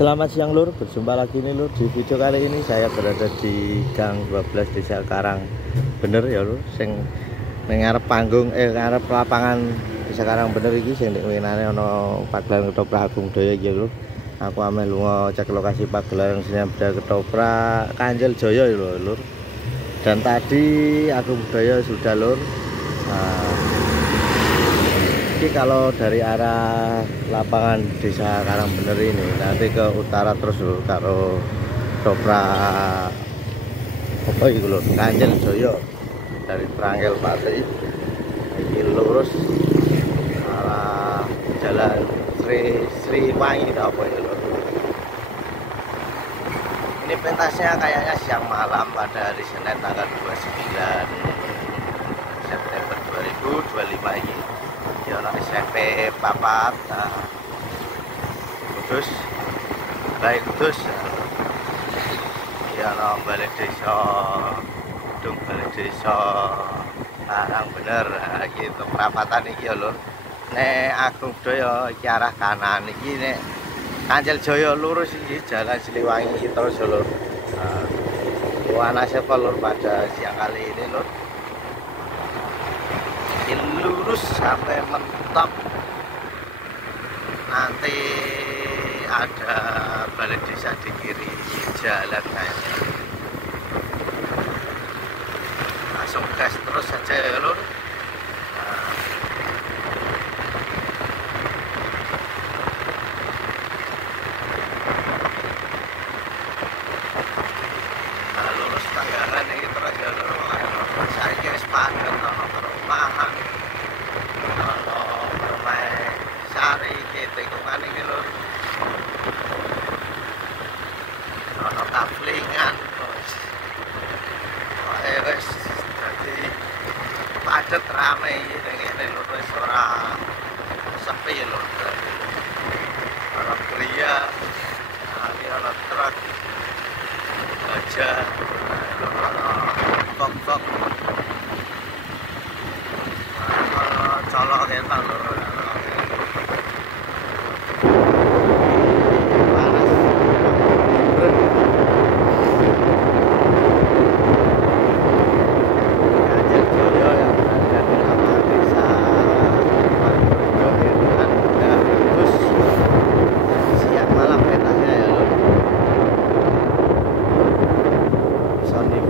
Selamat siang Lur, berjumpa lagi nih Lur. Di video kali ini saya berada di Gang 12 Desa Karang Bener ya Lur. Sing ngarep panggung ngarep lapangan Desa Karang Bener iki sing nek winane ana pagelaran ketoprak Agung Daya iki Lur. Aku ame lunga cek lokasi pagelaran Sinyabda ketoprak Kanjel Jaya ya Lur. Dan tadi Agung Daya sudah Lur. Ini kalau dari arah lapangan Desa Karangbener ini nanti ke utara terus lho karo ketoprak apa iki lho Kanjel Jaya dari Trangel Pati iki lurus arah jalan Sriwangi apa itu lho. Ini pentasnya kayaknya siang malam pada hari Senin tanggal 29 September 2025 ini. Ya anak SMP papat Kudus baik Kudus ya anak balik desa gedung balik desa Karang Bener gitu perapatan iki ya lur. Nek Agung Daya iki arah kanan iki nek Kanjel Jaya lurus iki jalan Siliwangi iki terus ya lur. Wanase lur pada siang kali ini lur. Lurus sampai mentok, nanti ada balai desa di kiri jalan kayaknya. Langsung gas terus saja ya lur. Lurus tanggaran ini terus ya lur. Saya kira sepakat perumahan. Tikungan ini lho ono kaflingan wis dadi padet rame iki ngene lho wis ora sepi lho ono pria ono truk aja ono kok colok ketok lho.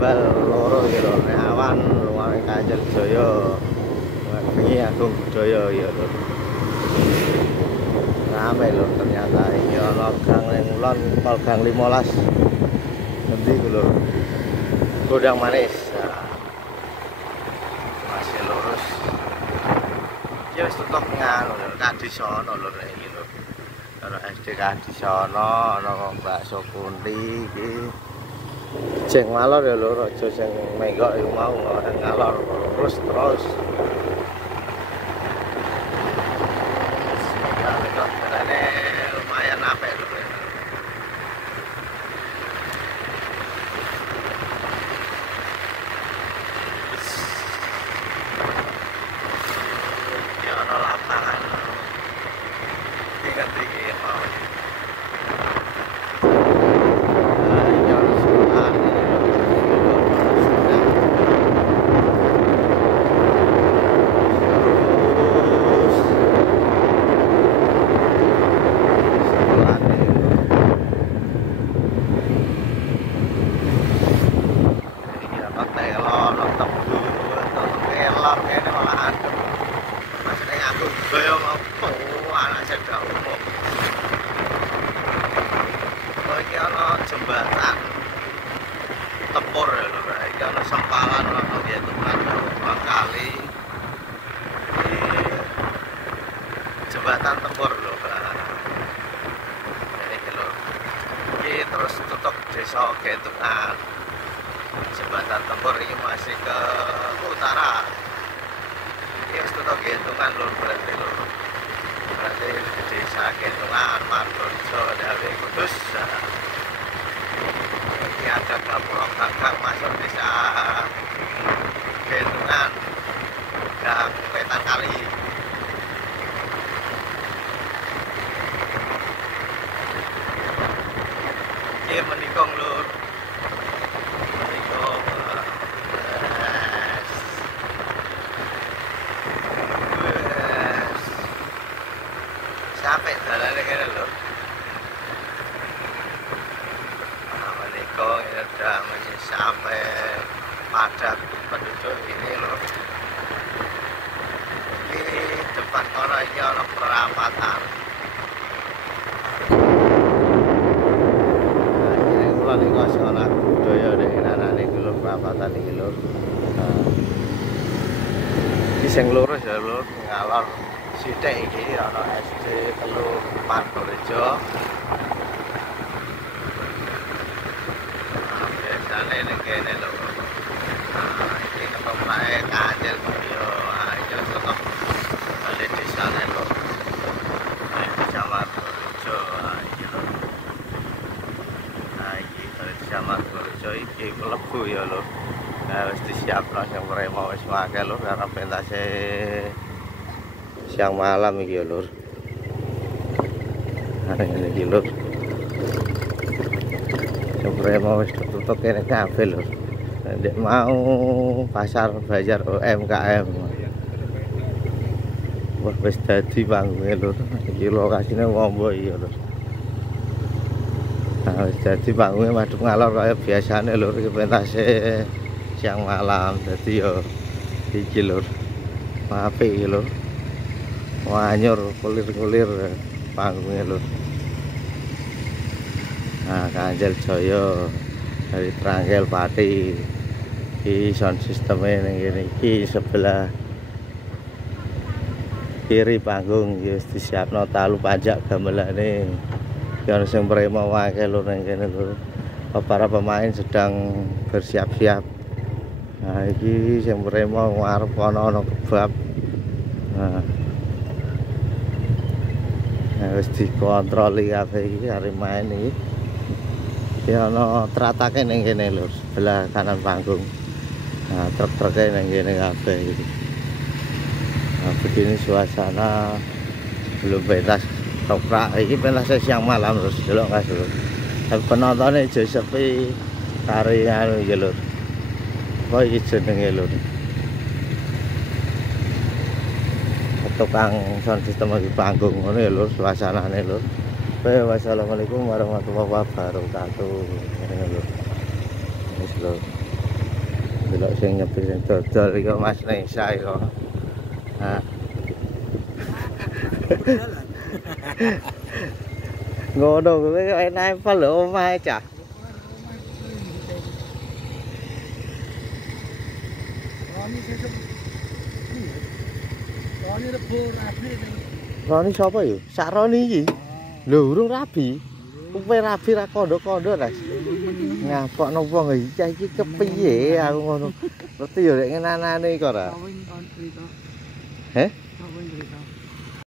Loro gitu, awan lumayan Kanjel Jaya, ini Agung Daya ya lho. Rame lho ternyata ini ono gang Lenglon, Pol Gang 15. Nanti lho. Godang Manis. Nah, masih lurus. Ya wis tutup ngono lho, Kadisono lho iki lho. Ono SD Kadisono, ono bakso Kunti iki. Jeng ngalor ya lho, aja sing menggok iku mau ngalor terus. Lumayan apik lho. Ya ana lapangan. Tinggi mau. Jembatan tempur ya lho, iki ana sempalan ana gitu kan kali jembatan tempur lho. Iki lho. Iki terus tutup desa Gentungan. Jembatan tempur ini masih ke utara. Iki wis tutup Gentungan lho berarti lho. Berarti desa Gentungan, Margorejo, Dawe Kudus. Ini ada Pulau Gagang masuk desa Gentungan dan Wetan Kali. Nggih menika lur. Menika sampai dalane kene lho. Nah, menika sudah sampai padat penduduk ini lho. Di depan kono iki ana perapatan. Nah, kula niku sholat budaya nek anane iki lho perapatan iki lho. Iki sing lurus ya lho ngalor sithik iki ana SD Telu Partorejo. Biasane nek kene lho. Iki ketomake kancil yo ayo tetep bali desane lho. Desa Martorejo iki lho. Nah iki Desa Martorejo iki mlebu ya lho. Nah wis disiapno sing premo wis akeh lho karena pentase siang malam iki ya lur. Nah ini iki lur. Sore mau wis tutup kene kabeh lur. Nek mau pasar Banjar UMKM. Wah wis dadi panggonge lur. Iki lokasine Wombo iki lur. Nah wis dadi panggonge madhep ngalor kaya biasane lur iki pentase siang malam. Dadi yo iki lur. Apik iki lur. Wanyur kulir-kulir panggungnya lur. Nah Kancil Jaya dari Trangkel Pati iki sound sistemnya ning kene iki sebelah kiri panggung wis disiapno talu pajak gamelane. Yang sing premo wae lur ning kene lur. Para pemain sedang bersiap-siap. Nah iki sing premo ngarep ana kebab. Nah wis dikontroli kabeh iki arep main iki. Iki ana tratake ning kene lho, sebelah kanan panggung. Nah, truk-truke ning kene kabeh iki. Nah, begini suasana sebelum pentas toprak. Iki pentas siang malam terus delok Mas lho. Tapi penontonnya aja sepi kari anu iki lho. Apa iki jenenge lho. Tukang sound system di panggung ngono ya lur suasanane lur. Wassalamualaikum warahmatullahi wabarakatuh. Ngene lur. Wis lur. Delok sing nyepi sing dodol iki Mas Nesa iki kok. Nah. Ngono kuwi kok nempel lho omahe cah. Roni sapa yo? Sak Roni iki. Lho urung rabi. Kuwe rabi ra kondo-kondo Ras. Ngapokno wong iki kepiye aku ngono. Ngerti yo nek ngenanane kok ora. Heh?